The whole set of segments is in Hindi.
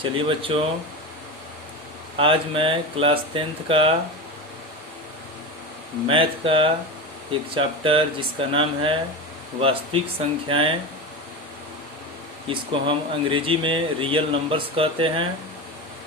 चलिए बच्चों, आज मैं क्लास 10th का मैथ का एक चैप्टर जिसका नाम है वास्तविक संख्याएं, इसको हम अंग्रेजी में रियल नंबर्स कहते हैं,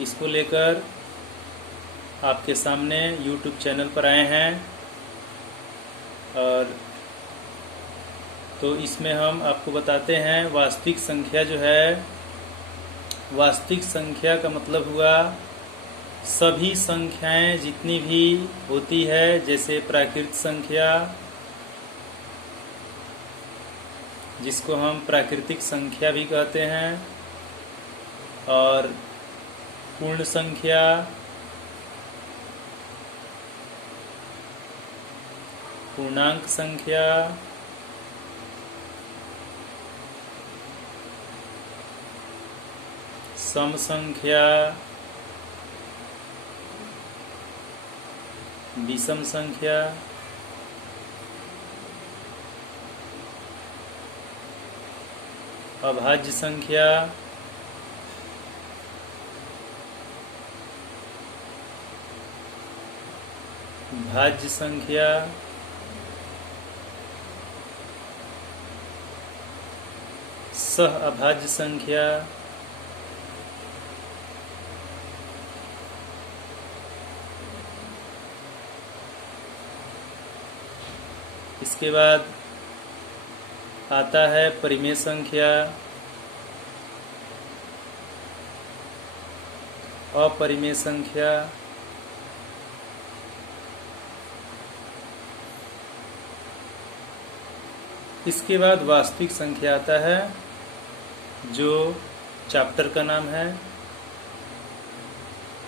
इसको लेकर आपके सामने YouTube चैनल पर आए हैं। और तो इसमें हम आपको बताते हैं वास्तविक संख्या जो है, वास्तविक संख्या का मतलब हुआ सभी संख्याएं जितनी भी होती है, जैसे प्राकृत संख्या जिसको हम प्राकृतिक संख्या भी कहते हैं, और पूर्ण संख्या, पूर्णांक संख्या, सम संख्या, विषम संख्या, अभाज्य संख्या, भाज्य संख्या, सह अभाज्य संख्या, इसके बाद आता है परिमेय संख्या, अपरिमेय संख्या, इसके बाद वास्तविक संख्या आता है जो चैप्टर का नाम है।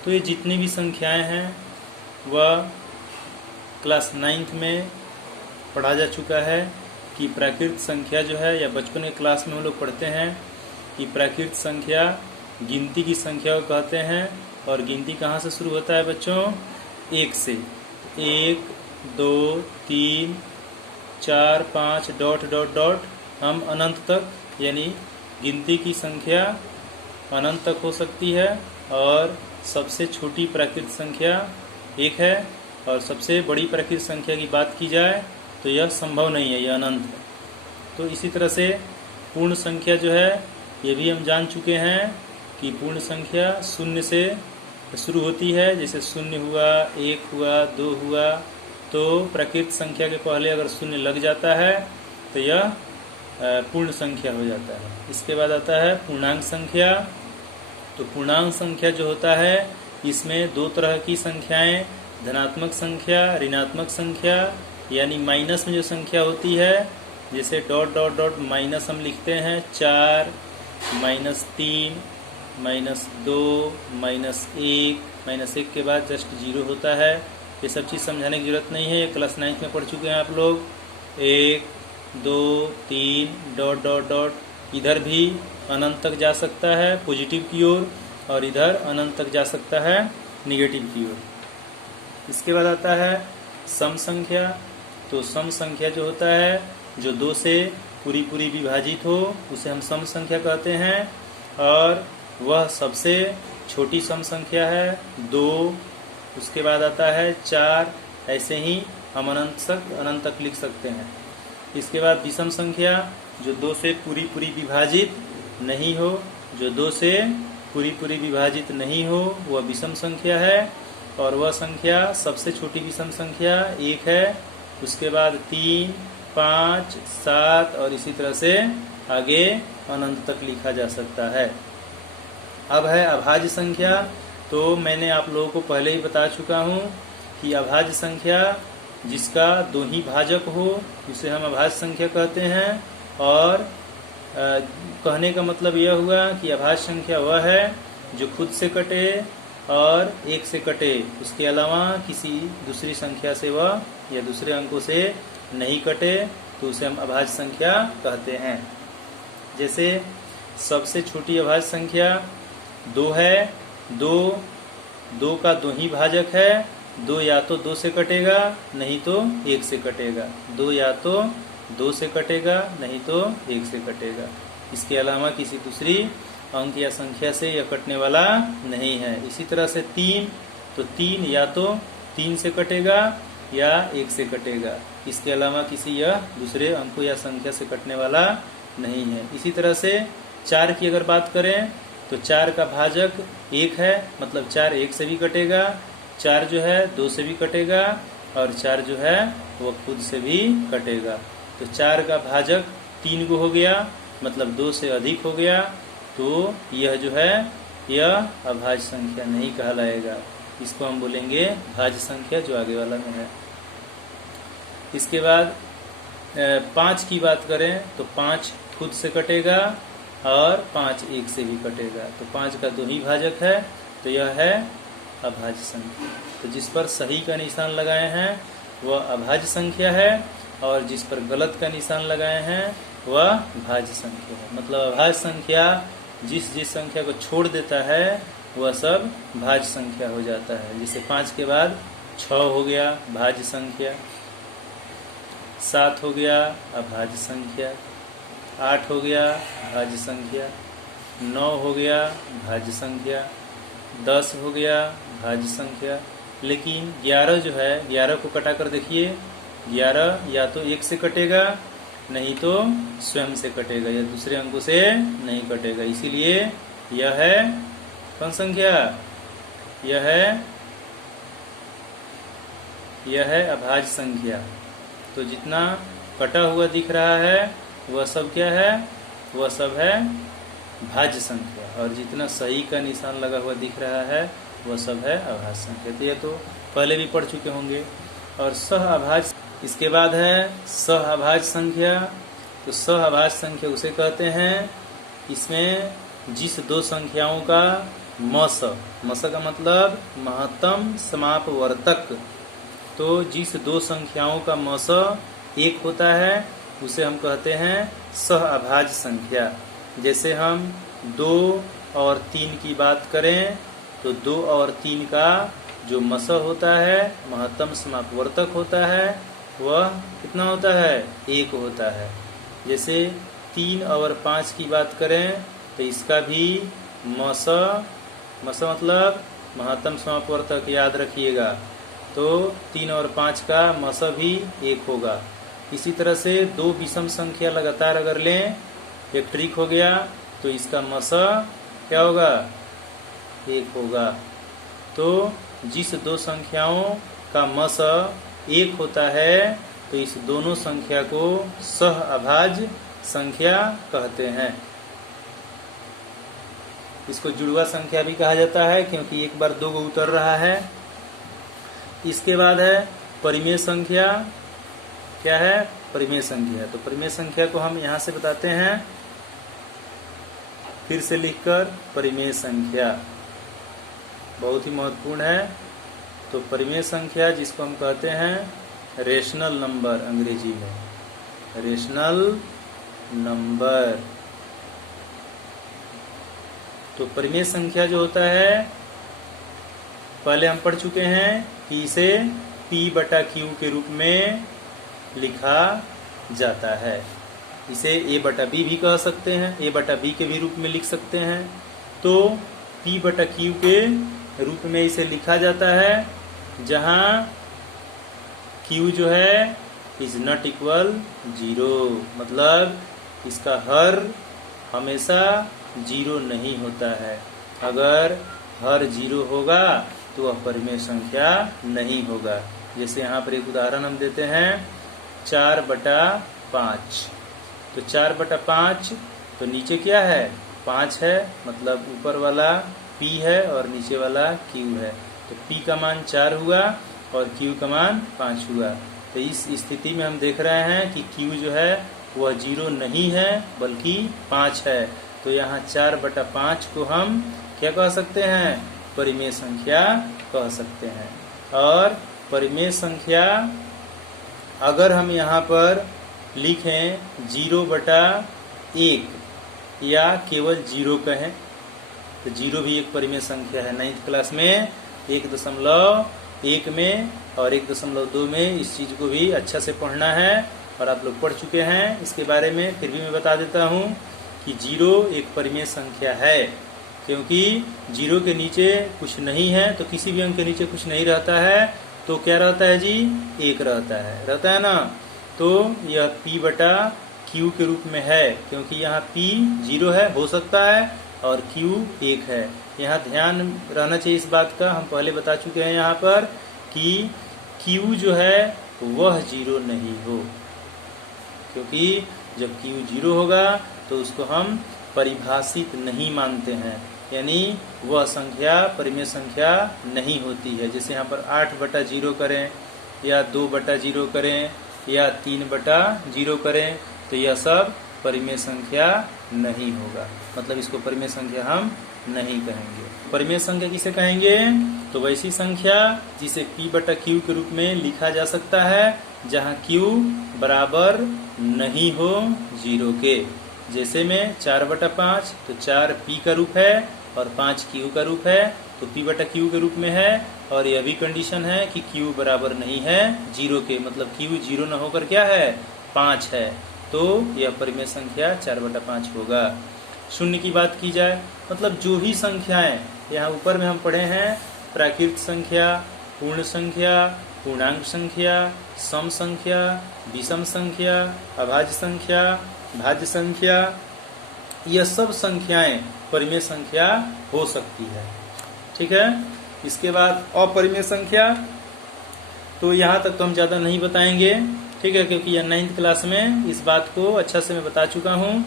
तो ये जितनी भी संख्याएं हैं वह क्लास 9th में पढ़ा जा चुका है कि प्राकृत संख्या जो है, या बचपन के क्लास में हम लोग पढ़ते हैं कि प्राकृत संख्या गिनती की संख्या को कहते हैं। और गिनती कहाँ से शुरू होता है बच्चों? 1 से। 1, 2, 3, 4, 5 डॉट डॉट डॉट हम अनंत तक, यानी गिनती की संख्या अनंत तक हो सकती है। और सबसे छोटी प्राकृत संख्या 1 है, और सबसे बड़ी प्राकृत संख्या की बात की जाए तो यह संभव नहीं है, यह अनंत है। तो इसी तरह से पूर्ण संख्या जो है, ये भी हम जान चुके हैं कि पूर्ण संख्या 0 से शुरू होती है। जैसे 0 हुआ, 1 हुआ, 2 हुआ, तो प्राकृत संख्या के पहले अगर 0 लग जाता है तो यह पूर्ण संख्या हो जाता है। इसके बाद आता है पूर्णांक संख्या। तो पूर्णांक संख्या जो होता है, इसमें 2 तरह की संख्याएं, धनात्मक संख्या, ऋणात्मक संख्या, यानी माइनस में जो संख्या होती है, जैसे डॉट डॉट डॉट माइनस हम लिखते हैं 4, -3, -2, -1, -1 के बाद जस्ट 0 होता है। ये सब चीज़ समझाने की जरूरत नहीं है, ये क्लास 9th में पढ़ चुके हैं आप लोग। 1, 2, 3 डॉट डॉट डॉट, इधर भी अनंत तक जा सकता है पॉजिटिव की ओर, और इधर अनंत तक जा सकता है निगेटिव की ओर। इसके बाद आता है सम संख्या। तो सम संख्या जो होता है, जो 2 से पूरी पूरी विभाजित हो, उसे हम सम संख्या कहते हैं। और वह सबसे छोटी सम संख्या है 2। उसके बाद आता है 4। ऐसे ही हम अनंत तक लिख सकते हैं। इसके बाद विषम संख्या, जो 2 से पूरी पूरी विभाजित नहीं हो, जो 2 से पूरी पूरी विभाजित नहीं हो, वह विषम संख्या है। और वह संख्या सबसे छोटी विषम संख्या 1 है। उसके बाद 3, 5, 7 और इसी तरह से आगे अनंत तक लिखा जा सकता है। अब है अभाज्य संख्या। तो मैंने आप लोगों को पहले ही बता चुका हूँ कि अभाज्य संख्या जिसका 2 ही भाजक हो, उसे हम अभाज्य संख्या कहते हैं। और कहने का मतलब यह हुआ कि अभाज्य संख्या वह है जो खुद से कटे और 1 से कटे, उसके अलावा किसी दूसरी संख्या से वह या दूसरे अंकों से नहीं कटे, तो उसे हम अभाज्य संख्या कहते हैं। जैसे सबसे छोटी अभाज्य संख्या 2 है। 2 का 2 ही भाजक है। 2 या तो 2 से कटेगा, नहीं तो 1 से कटेगा। 2 या तो 2 से कटेगा, नहीं तो 1 से कटेगा। इसके अलावा किसी दूसरी अंक या संख्या से यह कटने वाला नहीं है। इसी तरह से 3, तो 3 या तो 3 से कटेगा या 1 से कटेगा, इसके अलावा किसी यह दूसरे अंकों या संख्या से कटने वाला नहीं है। इसी तरह से 4 की अगर बात करें तो 4 का भाजक 1 है, मतलब 4 1 से भी कटेगा, 4 जो है 2 से भी कटेगा और 4 जो है वह खुद से भी कटेगा। तो 4 का भाजक 3 को हो गया, मतलब 2 से अधिक हो गया, तो यह जो है यह अभाज्य संख्या नहीं कहलाएगा। इसको हम बोलेंगे भाज्य संख्या, जो आगे वाला में है। इसके बाद 5 की बात करें तो 5 खुद से कटेगा और 5 1 से भी कटेगा, तो 5 का 2 ही भाजक है, तो यह है अभाज्य संख्या। तो जिस पर सही का निशान लगाए हैं वह अभाज्य संख्या है और जिस पर गलत का निशान लगाए हैं वह भाज्य संख्या है। मतलब अभाज्य संख्या जिस संख्या को छोड़ देता है वह सब भाज्य संख्या हो जाता है। जैसे 5 के बाद 6 हो गया भाज्य संख्या, 7 हो गया अभाज्य संख्या, 8 हो गया भाज्य संख्या, 9 हो गया भाज्य संख्या, 10 हो गया भाज्य संख्या। लेकिन 11 जो है, 11 को कटा कर देखिए, 11 या तो 1 से कटेगा नहीं तो स्वयं से कटेगा या दूसरे अंकों से नहीं कटेगा, इसीलिए यह है कौन संख्या, यह है अभाज्य संख्या। तो जितना कटा हुआ दिख रहा है वह सब क्या है, वह सब है भाज्य संख्या, और जितना सही का निशान लगा हुआ दिख रहा है वह सब है अभाज्य संख्या। तो यह तो पहले भी पढ़ चुके होंगे। और सह अभाज्य, इसके बाद है सह अभाज्य संख्या। तो सह अभाज्य संख्या उसे कहते हैं इसमें जिस 2 संख्याओं का मस का मतलब महत्तम समापवर्तक, तो जिस 2 संख्याओं का मस 1 होता है उसे हम कहते हैं सह अभाज्य संख्या। जैसे हम 2 और 3 की बात करें तो 2 और 3 का जो मस होता है, महत्तम समापवर्तक होता है, वह कितना होता है, 1 होता है। जैसे 3 और 5 की बात करें तो इसका भी मस मतलब महत्तम समापवर्तक, याद रखिएगा। तो 3 और 5 का मस भी 1 होगा। इसी तरह से 2 विषम संख्या लगातार अगर लें, एक ट्रिक हो गया, तो इसका मस क्या होगा, 1 होगा। तो जिस 2 संख्याओं का मस 1 होता है तो इस दोनों संख्या को सह अभाज्य संख्या कहते हैं। इसको जुड़वा संख्या भी कहा जाता है क्योंकि एक बार 2 को उतर रहा है। इसके बाद है परिमेय संख्या। क्या है, परिमेय संख्या। तो परिमेय संख्या को हम यहाँ से बताते हैं, फिर से लिखकर, परिमेय संख्या बहुत ही महत्वपूर्ण है। तो परिमेय संख्या जिसको हम कहते हैं रेशनल नंबर, अंग्रेजी में रेशनल नंबर। तो परिमेय संख्या जो होता है, पहले हम पढ़ चुके हैं कि इसे P/Q के रूप में लिखा जाता है। इसे A/B भी कह सकते हैं, A/B के भी रूप में लिख सकते हैं। तो P/Q के रूप में इसे लिखा जाता है जहां Q जो है इज नॉट इक्वल 0, मतलब इसका हर हमेशा 0 नहीं होता है। अगर हर 0 होगा तो वह परिमेय संख्या नहीं होगा। जैसे यहाँ पर एक उदाहरण हम देते हैं, 4/5। तो 4/5, तो नीचे क्या है, 5 है, मतलब ऊपर वाला P है और नीचे वाला Q है। तो P का मान 4 हुआ और Q का मान 5 हुआ। तो इस स्थिति में हम देख रहे हैं कि Q जो है वह 0 नहीं है बल्कि 5 है। तो यहाँ 4/5 को हम क्या कह सकते हैं, परिमेय संख्या कह सकते हैं। और परिमेय संख्या अगर हम यहाँ पर लिखें 0/1 या केवल 0 कहें तो 0 भी एक परिमेय संख्या है। 9th क्लास में 1.1 में और 1.2 में इस चीज को भी अच्छा से पढ़ना है और आप लोग पढ़ चुके हैं इसके बारे में। फिर भी मैं बता देता हूँ कि 0 एक परिमेय संख्या है, क्योंकि 0 के नीचे कुछ नहीं है, तो किसी भी अंक के नीचे कुछ नहीं रहता है, तो क्या रहता है जी, 1 रहता है ना। तो यह P बटा Q के रूप में है, क्योंकि यहाँ P 0 है, हो सकता है, और Q 1 है। यहाँ ध्यान रहना चाहिए इस बात का, हम पहले बता चुके हैं यहाँ पर कि Q जो है वह 0 नहीं हो, क्योंकि जब Q 0 होगा तो उसको हम परिभाषित नहीं मानते हैं, यानी वह संख्या परिमेय संख्या नहीं होती है। जैसे यहाँ पर 8/0 करें या 2/0 करें या 3/0 करें, तो यह सब परिमेय संख्या नहीं होगा, मतलब इसको परिमेय संख्या हम नहीं कहेंगे। परिमेय संख्या किसे कहेंगे, तो वैसी संख्या जिसे P बटा Q के रूप में लिखा जा सकता है जहाँ Q बराबर नहीं हो 0 के। जैसे में 4/5, तो 4 P का रूप है और 5 Q का रूप है, तो P बटा Q के रूप में है, और यह भी कंडीशन है कि Q बराबर नहीं है 0 के, मतलब Q 0 न होकर क्या है, 5 है, तो यह परिमेय संख्या 4/5 होगा। शून्य की बात की जाए, मतलब जो भी संख्याएं यहाँ ऊपर में हम पढ़े हैं, प्राकृत संख्या, पूर्ण संख्या, पूर्णांक संख्या, सम संख्या, विषम संख्या, अभाज्य संख्या, भाज्य संख्या, यह सब संख्याएं परिमेय संख्या हो सकती है। ठीक है। इसके बाद अपरिमेय संख्या, तो यहाँ तक तो हम ज़्यादा नहीं बताएंगे, ठीक है, क्योंकि यह 9th क्लास में इस बात को अच्छा से मैं बता चुका हूँ।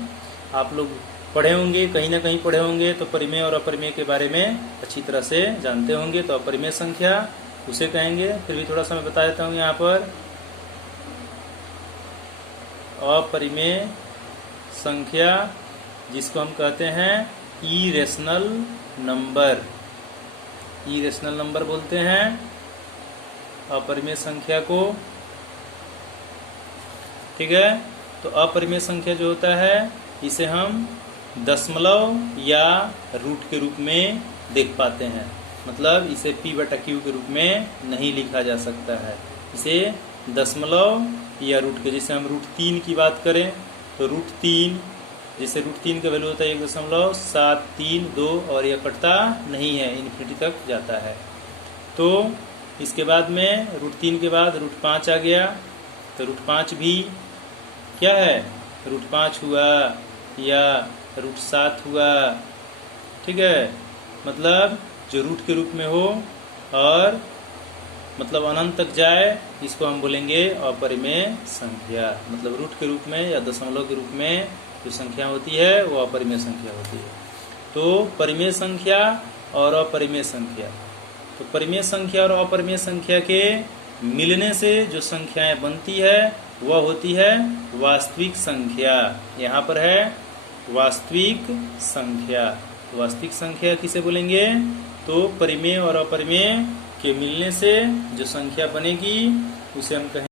आप लोग पढ़े होंगे, कहीं ना कहीं पढ़े होंगे, तो परिमेय और अपरिमेय के बारे में अच्छी तरह से जानते होंगे। तो अपरिमेय संख्या उसे कहेंगे। फिर भी थोड़ा सा मैं बता देता हूँ यहाँ पर, अपरिमेय संख्या जिसको हम कहते हैं इरेशनल नंबर, इरेशनल नंबर बोलते हैं अपरिमेय संख्या को। ठीक है। तो अपरिमेय संख्या जो होता है इसे हम दशमलव या रूट के रूप में देख पाते हैं, मतलब इसे P बटा Q के रूप में नहीं लिखा जा सकता है, इसे दशमलव या रूट के। जैसे हम √3 की बात करें तो √3, जैसे √3 का वैल्यू होता है 1.732 और यह कटता नहीं है, इन्फिनिटी तक जाता है। तो इसके बाद में √3 के बाद √5 आ गया, तो √5 भी क्या है, √5 हुआ या √7 हुआ। ठीक है, मतलब जो रूट के रूप में हो और मतलब अनंत तक जाए, इसको हम बोलेंगे अपरिमेय संख्या। मतलब रूट के रूप में या दशमलव के रूप में जो संख्या होती है वो अपरिमेय संख्या होती है। तो परिमेय संख्या और अपरिमेय संख्या, तो परिमेय संख्या और अपरिमेय संख्या के मिलने से जो संख्याएं बनती है वह होती है वास्तविक संख्या। यहाँ पर है वास्तविक संख्या। वास्तविक संख्या किसे बोलेंगे, तो परिमेय और अपरिमेय के मिलने से जो संख्या बनेगी उसे हम कहेंगे